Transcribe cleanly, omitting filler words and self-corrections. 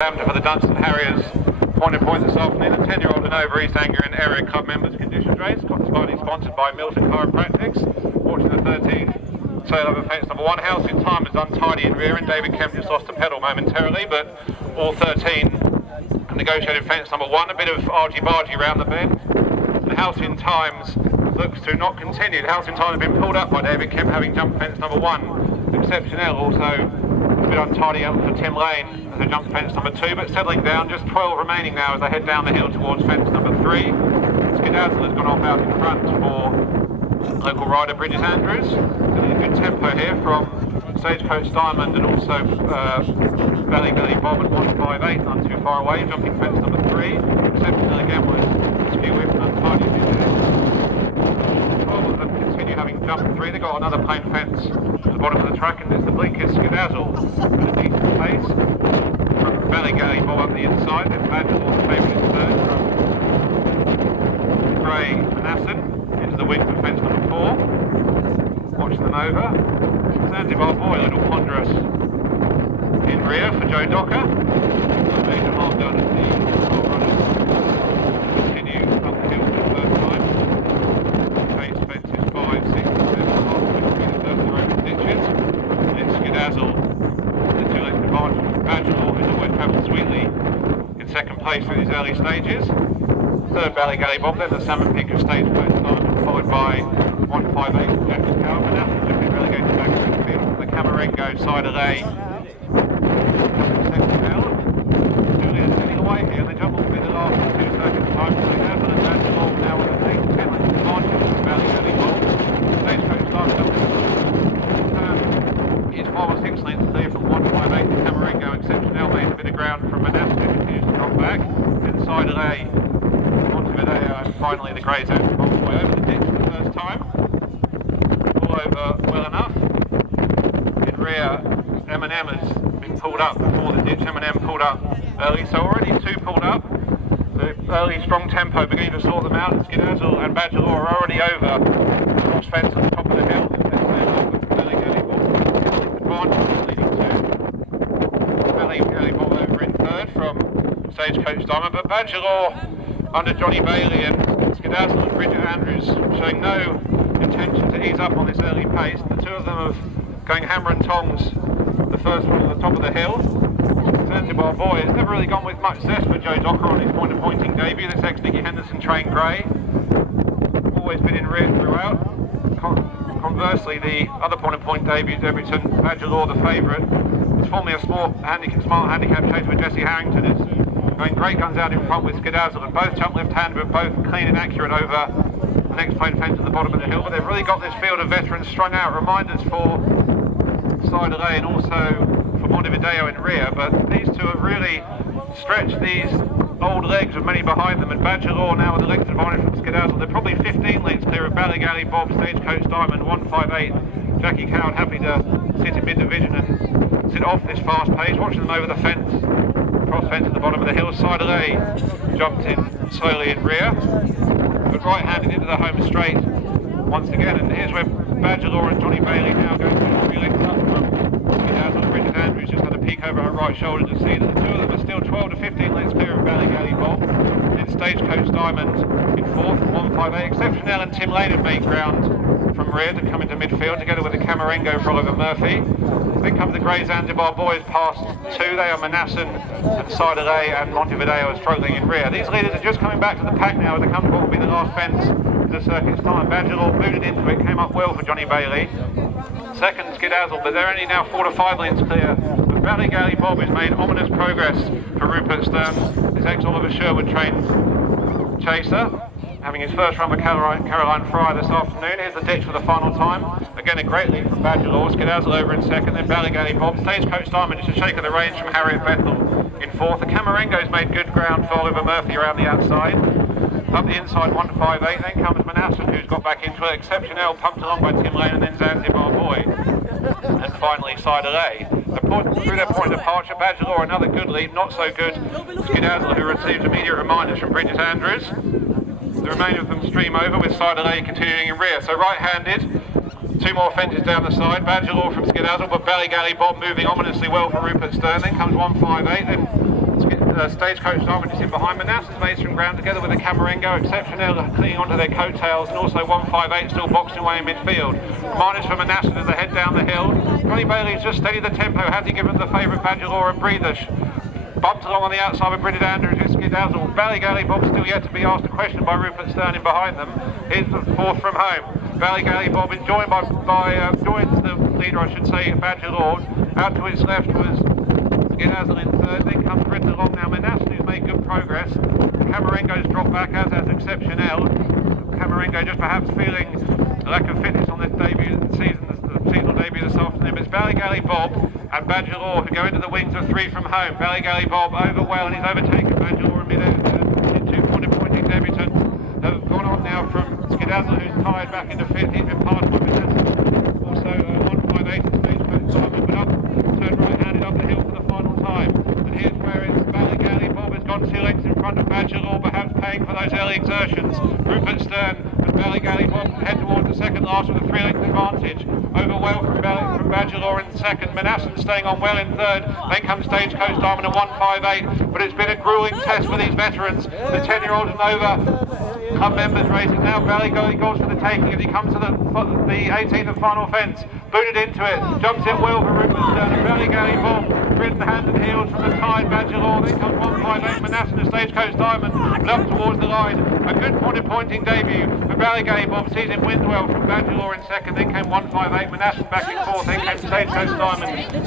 Ampton for the Dunstan Harriers point this afternoon. The 10-year-old and over East Anglia area club members conditions race, sponsored by Milton Chiropractics. Watching the 13th sail over fence number 1. House in Time is untidy in rear, and David Kemp just lost a pedal momentarily, but all 13 negotiated fence number 1. A bit of argy-bargy around the bend. And House in Times looks to not continue. House in Time has been pulled up by David Kemp, having jumped fence number 1. Exceptional also a bit untidy up for Tim Lane as they jump fence number 2, but settling down. Just 12 remaining now as they head down the hill towards fence number 3. Skedazzle has gone off out in front for local rider Bridget Andrews. Getting a good tempo here from Stagecoach Diamond and also Valley Bob at 158, not too far away, jumping fence number 3. Exceptional again was skew whip and untidy in there. 12 of them continue having jumped 3. They've got another plain fence at the bottom of the track, and there's the blinkers Skedazzle at a decent pace from Valley Bob up the inside. Then Badger the favourite in third from Grey Manassan into the wing for fence number 4. Watching them over. Zanzibar Boy, a little ponderous in rear for Joe Docker. Major harm done as the top runners continue up the hill for the first time. Pace fences 5, 6 and 7 halfway between the first row of ditches. And it's Skedazzle, the 2 length advantage from Badgerlaw, who's always travelled sweetly in second place through these early stages. Third Valley Bob, then the Salmon Peak of Stagecoach Diamond, followed by 158 Jackie Cow. Manassan just been relegated back to midfield from the Camarengo side of A. Julian's heading away here, and they jump off in the last 2 seconds time, so they have the Badgerlaw now with a 10 length advantage from Valley Bob. Stagecoach Diamond up is 5 or 6 lengths clear from 158 to Camarengo. Exceptional made a bit of ground from Manassan, who continues to drop back. Inside of A, and finally the Greys out all the way over the ditch for the first time. All over well enough. In rear, M&M has been pulled up before the ditch. M&M pulled up early, so already 2 pulled up. The early strong tempo beginning to sort them out. Skedazzle and Badgerlaw are already over the cross fence at the top of the hill. Advantage leading to Valley Bob over in third from Stagecoach Diamond, but Badgerlaw under Johnny Bailey and Skedazzle and Bridget Andrews showing no intention to ease up on this early pace. The 2 of them are going hammer and tongs the first one at the top of the hill. Zanzibar Boy has never really gone with much zest for Joe Docker on his point-of-pointing debut. This ex-Nicky Henderson trained grey. Always been in rear throughout. Conversely, the other point-of-point debut, Debutant Badgerlaw, the favourite, was formerly a smart handicap chase with Jesse Harrington. Is going great guns out in front with Skedazzle, and both jump left-handed, but both clean and accurate over the next plain fence at the bottom of the hill. But they've really got this field of veterans strung out. Reminders for Side of A and also for Montevideo in rear, but these 2 have really stretched these old legs of many behind them, and Badgerlaw now with the length advantage from Skedazzle. They're probably 15 lengths clear of Valley Bob, Stagecoach Diamond, 158. Jackie Coward happy to sit in mid-division and sit off this fast pace. Watching them over the fence, cross fence at the bottom of the hill. Side of A jumped in slowly in rear, but right-handed into the home straight once again. And here's where Badgerlaw and Johnny Bailey now go to 3 lengths up from Skedazzle. Bridget Andrews just had a peek over her right shoulder to see that the 2 of them are still 12 to 15 lengths clear of Valley Bob. In Stagecoach Diamond in 4th from 158. Exceptional and Tim Lane have made ground from rear to come into midfield together with the Camarengo for Oliver Murphy. Then comes the Grey Zanzibar Boys past 2. They are Manassan and Side of A, and Montevideo are struggling in rear. These leaders are just coming back to the pack now as they come to what will be the last fence of the circuit's time. Badgerlaw booted into it, came up well for Johnny Bailey. Second Skedazzle, but they're only now 4 to 5 lengths clear. But Valley Bob has made ominous progress for Rupert Stern, his ex-Oliver Sherwood trained chaser, having his first run with Caroline Fry this afternoon. Here's the ditch for the final time. Again, a great lead from Badgerlaw. Skedazzle over in second, then Valley Bob. Stagecoach Diamond just a shake of the reins from Harriet Bethel in 4th. The Camarengo's made good ground for Oliver Murphy around the outside. Up the inside, 158. Then comes Manassan, who's got back into it. Exceptional, pumped along by Tim Lane, and then Zanzibar Boy. And finally, Side of A. Through their point of departure, Badgerlaw another good lead, not so good Skedazzle, who receives immediate reminders from Bridget Andrews. The remainder of them stream over with Side of A continuing in rear. So right-handed, 2 more fences down the side. Badgerlaw from Skedazzle, but Valley Bob moving ominously well for Rupert Stern. Then comes 158, then Stagecoach Diamond is in behind. Manassas made some ground together with the Camarengo, Exceptional clinging onto their coattails, and also 158 still boxing away in midfield. Minus for Manassas as they head down the hill. Johnny Bailey's just steadied the tempo. Has he given the favourite Badgerlaw a breather? Bumped along on the outside with Bridget Andrews, who skedazzled. Ballygally Bob still yet to be asked a question by Rupert Stern in behind them. He's fourth from home. Ballygally Bob is joined joins the leader, I should say, Badgerlaw. Out to his left was Skedazzle in third. Then comes Bridget along now. Manassas, who's made good progress. Camarengo's dropped back, as has Exceptional. Camarengo just perhaps feeling a lack of fitness on this debut seasonal debut this afternoon. But it's Ballygally Bob and Badgerlaw who go into the wings of three from home. Ballygally Bob over well, and he's overtaken Badgerlaw in mid-air. The 2 pointing debutant have gone on now from Skedazzle, who's tied back into fifth. He's been passed by Manassas. Also 158 at Stagecoach Diamond, but up, turned right-handed up the hill for the final time. And here's where it's Ballygally Bob has gone 2 lengths in front of Badgerlaw, perhaps paying for those early exertions. Rupert Stern and Ballygally Bob head towards the second last with a 3-length advantage. Over well from Badgerlaw in second, Manassas staying on well in third. Then comes Stagecoach Diamond at 158, but it's been a gruelling test for these veterans. The 10-year-old and over club members racing now. Ballygally goes for the taking as he comes to the 18th and final fence. Booted into it, jumps in well for Rupert Stern, and Ballygally Bob ridden hand and heels from the tied Badgerlaw. Then comes 158 Manassas and Stagecoach Diamond, but up towards the line. A good pointing debut for Ballygally Bob, sees him win well from Badgerlaw in second. Then came 158 Manassas back in fourth. Then came Stagecoach Diamond.